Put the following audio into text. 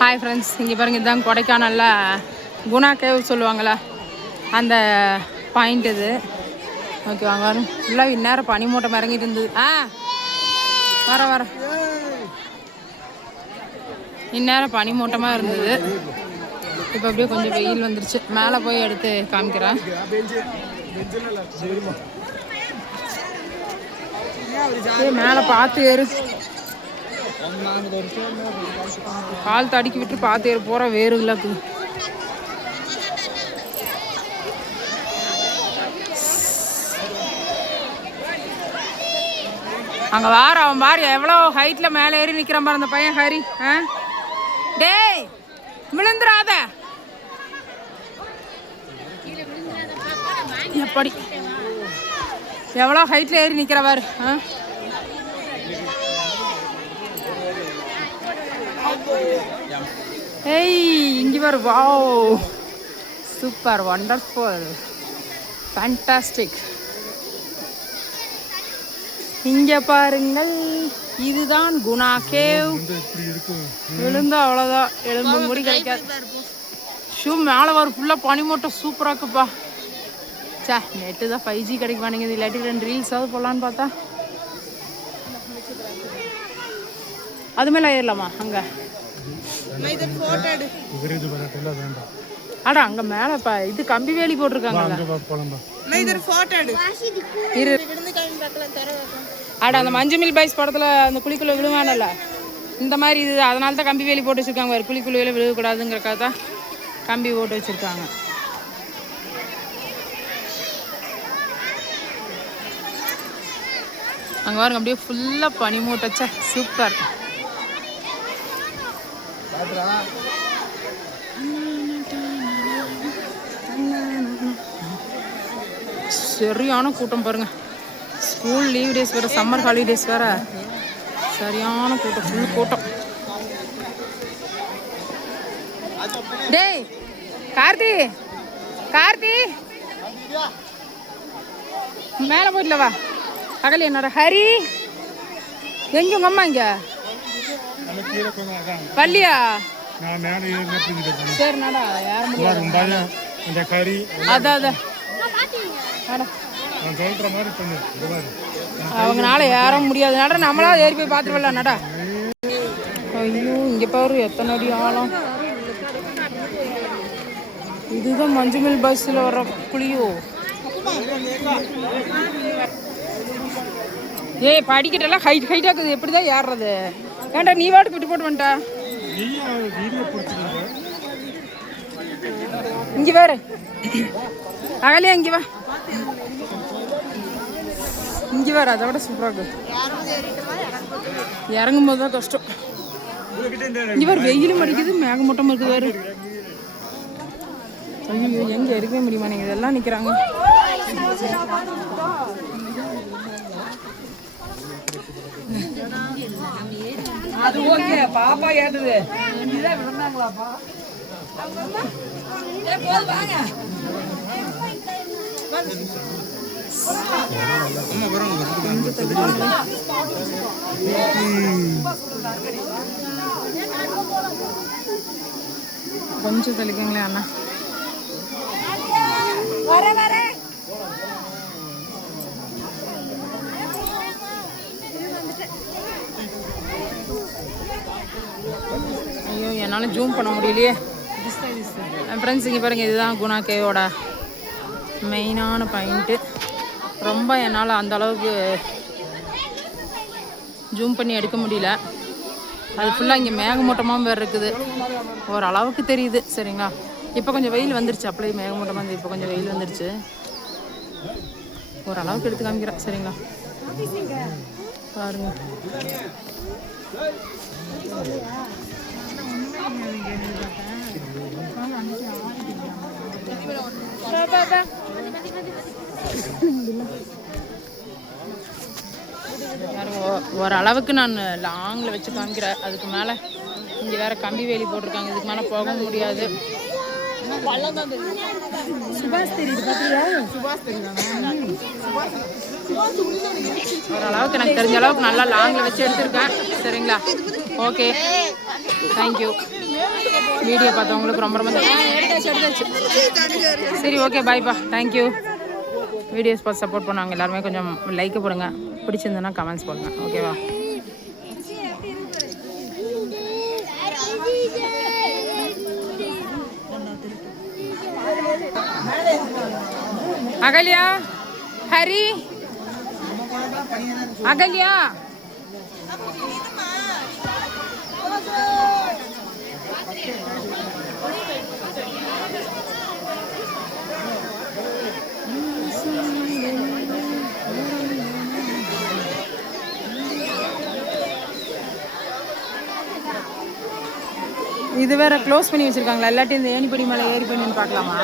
Hi friends, இங்கே பாருங்கள், இதுதான் கொடைக்கானலில் குணா கேவ் சொல்லுவாங்களே அந்த பாயிண்ட் இது. ஓகே வாங்க வரும். ஃபுல்லாக இந்நேரம் பனிமூட்டம் இறங்கிட்டு இருந்தது. வர இந்நேரம் பனிமூட்டமாக இருந்தது. இப்போ அப்படியே கொஞ்சம் வெயில் வந்துருச்சு. மேலே போய் எடுத்து காமிக்கிறேன். மேலே பார்த்து ஏறு, கால் தடுக்கி விட்டு பார்த்து ஏறு போகிற வேறுகளாக்கு. அங்கே வார அவன் பாரு எவ்வளோ ஹைட்டில் மேலே ஏறி நிற்கிறான் பாரு அந்த பையன் ஹரி. டேய் விழுந்துடாத, எப்படி எவ்வளோ ஹைட்டில் ஏறி நிற்கிறவாரு. ஏய் இங்கே பாரு, வாவ் சூப்பர், வண்டர்ஃபுல், ஃபேண்டாஸ்டிக். இங்கே பாருங்கள், இதுதான் குணா கேவ். விழுந்தா அவ்வளோதான், எலும்பு முடி கிடைக்காது. ஷூ மேலே வரும், ஃபுல்லாக பனிமூட்டம் சூப்பராக இருக்குப்பா. சே நெட்டு தான் 5G கிடைக்க மாட்டேங்குது. இல்லாட்டி 2 ரீல்ஸாவது போடலான்னு பார்த்தா. அது மேலே ஏறலாமா? அங்கே அடா அங்கே மேலே இது கம்பி வேலி போட்டிருக்காங்க. அட அந்த மஞ்சுமில் பாய்ஸ் படத்தில் அந்த குழிக்குள்ள விழுவானல்ல, இந்த மாதிரி இது. அதனால தான் கம்பி வேலி போட்டு வச்சுருக்காங்க. ஒரு குழிக்குள்ளையில விழுகக்கூடாதுங்கிறக்காக தான் கம்பி போட்டு வச்சுருக்காங்க. அங்கே பாருங்க, அப்படியே ஃபுல்லாக பனி மூட்டச்சா சூப்பர். சரியான கூட்டம் பாருங்க. ஸ்கூல் லீவ் டேஸ் வேறு, சம்மர் ஹாலிடேஸ் வேறு, சரியான கூட்டம், ஃபுல் கூட்டம். டேய் கார்த்தி மேலே போயிடல வா. பகல் என்னோட ஹரி எங்க உங்க அம்மா இங்க பள்ளியா? சரி நடா, யார முடியாது. அதான் அவங்கனால ஏற முடியாது. நட நம்மளா ஏறி போய் பார்த்துட்டு வரலாம். நடா. ஐயோ இங்கே பாரு எத்தனை அடி ஆழம். இதுதான் மஞ்சுமில் பஸ்ஸில் வர குழியோ. ஏய் படிக்கட்டெல்லாம் ஹைட்டாக இருக்குது, எப்படி தான் ஏறுறது? ஏன்டா நீ வாட்டுக்கு விட்டு போட்டு வந்துட்டா? இங்கே வேறு அகலையா, இங்கே வா, இங்கே வேறு அதை விட சூப்பராக இருக்கு. இறங்கும் போது தான் கஷ்டம். இங்கே வேறு வெயிலும் அடிக்குது, மேகமூட்டமும் இருக்குது வேறு. ஐயோ எங்கே இருக்கவே முடியுமா? நீங்கள் இதெல்லாம் நிற்கிறாங்க. அது ஓகே, பாப்பா ஏறுது. விழுந்தாங்களாப்பா? கொஞ்சம் தெளிக்குங்களே அண்ணா. ஐயோ என்னால் ஜூம் பண்ண முடியலையே. என் ஃப்ரெண்ட்ஸ் இங்கே பாருங்கள், இதுதான் குணா கேவோட மெயினான பாயிண்ட்டு. ரொம்ப என்னால் அந்த அளவுக்கு ஜூம் பண்ணி எடுக்க முடியல. அது ஃபுல்லாக இங்கே மேகமூட்டமாக வேறு இருக்குது, ஓரளவுக்கு தெரியுது. சரிங்களா, இப்போ கொஞ்சம் வெயில் வந்துருச்சு. அப்படியே மேகமூட்டமாக இருந்து இப்போ கொஞ்சம் வெயில் வந்துருச்சு. ஓரளவுக்கு எடுத்து காமிக்கிறேன். சரிங்களா, பாருங்க. ஓரளவுக்கு நான் லாங்கில் வச்சு காமிக்கிறேன். அதுக்கு மேலே இங்கே வேறு கம்பி வேலி போட்டிருக்காங்க, இதுக்கு மேலே போக முடியாது. சுபாஷ் தெரியுது பாத்தியா? சுபாஷ் தெரியுதாங்க. ஓரளவுக்கு எனக்கு தெரிஞ்ச அளவுக்கு நல்லா லாங்கில் வச்சு எடுத்திருக்கேன். சரிங்களா, ஓகே, தேங்க்யூ. வீடியோ பார்த்தவங்களுக்கு ரொம்ப ரொம்ப சரி. ஓகே, பாய்ப்பா. தேங்க்யூ. வீடியோஸ் பார்த்து சப்போர்ட் பண்ணுவாங்க எல்லாருமே. கொஞ்சம் லைக் போடுங்க, பிடிச்சிருந்ததுன்னா கமெண்ட்ஸ் போடுங்க. ஓகேவா? அகல்யா, ஹரி, அகல்யா, இது வேற க்ளோஸ் பண்ணி வச்சிருக்காங்களா? இல்லாட்டி இந்த ஏணிப்படி மேலே ஏறி பண்ணி பார்க்கலாமா?